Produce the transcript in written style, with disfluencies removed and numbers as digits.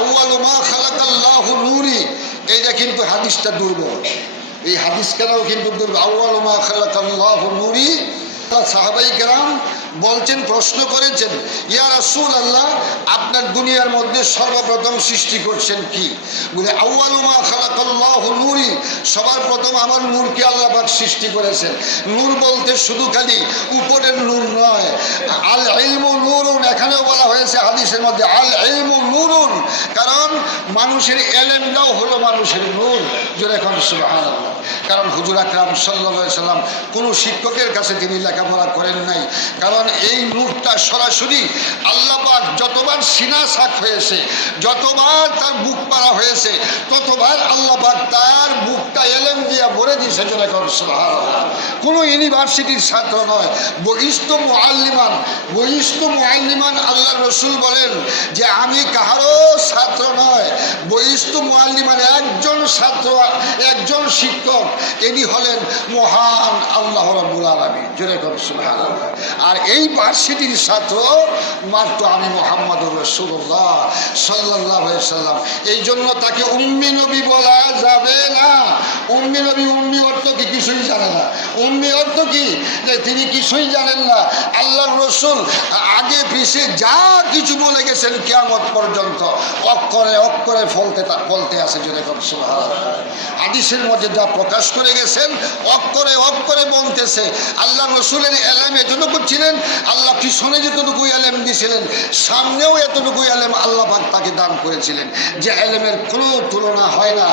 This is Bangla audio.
আউয়ালু মা খালাকাল্লাহু নূরি, এইটা কিন্তু হাদিসটা দুর্বল। এই হাদিস কেনাও কিন্তু দুর্বল। আউয়ালু মা খালাকাল্লাহু নূরি, সাহাবাই কেরাম বলছেন, প্রশ্ন করেছেন, ইয়া রাসূলুল্লাহ, আপনার দুনিয়ার মধ্যে সর্বপ্রথম সৃষ্টি করছেন কি? বলে আউয়ালু মা খালাকাল্লাহু নূরি, সবার প্রথম আমার নূরকে আল্লাহ পাক সৃষ্টি করেছেন। নূর বলতে শুধু খালি উপরের নূর নয়, আল ইলমু নূরুন, এখানেও বলা হয়েছে হাদিসের মধ্যে আল ইলমু নূরুন, কারণ মানুষের এলেমটাও হলো মানুষের নূর। জোরে এখন সুবহানাল্লাহ। কারণ হুজুর আকরাম সাল্লাল্লাহু আলাইহি সাল্লাম কোনো শিক্ষকের কাছে তিনি লেখাপড়া করেন নাই, কারণ এই নূরটা সরাসরি আল্লাহ পাক যতবার সিনা সাক হয়েছে, যতবার তার বুক পাড়া হয়েছে, ততবার আল্লাহ পাক তার বুকটা এলেম দিয়া ভরে দিয়েছে। জোরে এখন সুবহানাল্লাহ। কোনো ইউনিভার্সিটির ছাত্র নয়, বহিষ্ঠ মুআল্লিমান, বহিষ্ঠ মুআল্লিমান। আল্লাহ রসুল বলেন যে আমি কাহারও ছাত্র নয়, বহিষ্ঠ মুআল্লিমান একজন ছাত্র, একজন শিক্ষক, ইনি হলেন মহান আল্লাহ রাব্বুল আলামিন। জোরে করে সুবহানাল্লাহ। আর এই ভার্সিটির ছাত্র মাত্র আমি মুহাম্মদুর রাসূলুল্লাহ সাল্লাল্লাহু আলাইহি সাল্লাম। এই জন্য তাকে উম্মি নবী বলা যাবে না। উম্মি নবী, উম্মি অর্থ কি? কিছুই জানে না। উম্মি অর্থ কি? যে তিনি কিছুই জানেন না। আল্লাহর রসুল আগে পিছে যা কিছু বলে গেছেন কিয়ামত পর্যন্ত অক্ষরে অক্ষরে ফলতে আছে। জোরে করে সুবহানাল্লাহ। হাদিসের মধ্যে যা প্রকাশ করে গেছেন অক্ষরে অক্ষরে বলতেছে। আল্লাহ রসুলের এলেম এতটুকু ছিলেন, আল্লাহ পিছনে যতটুকু এলেম দিয়েছিলেন, সামনেও এতটুকু এলেম আল্লাহ পাক তাকে দান করেছিলেন, যে এলেমের কোনো তুলনা হয় না।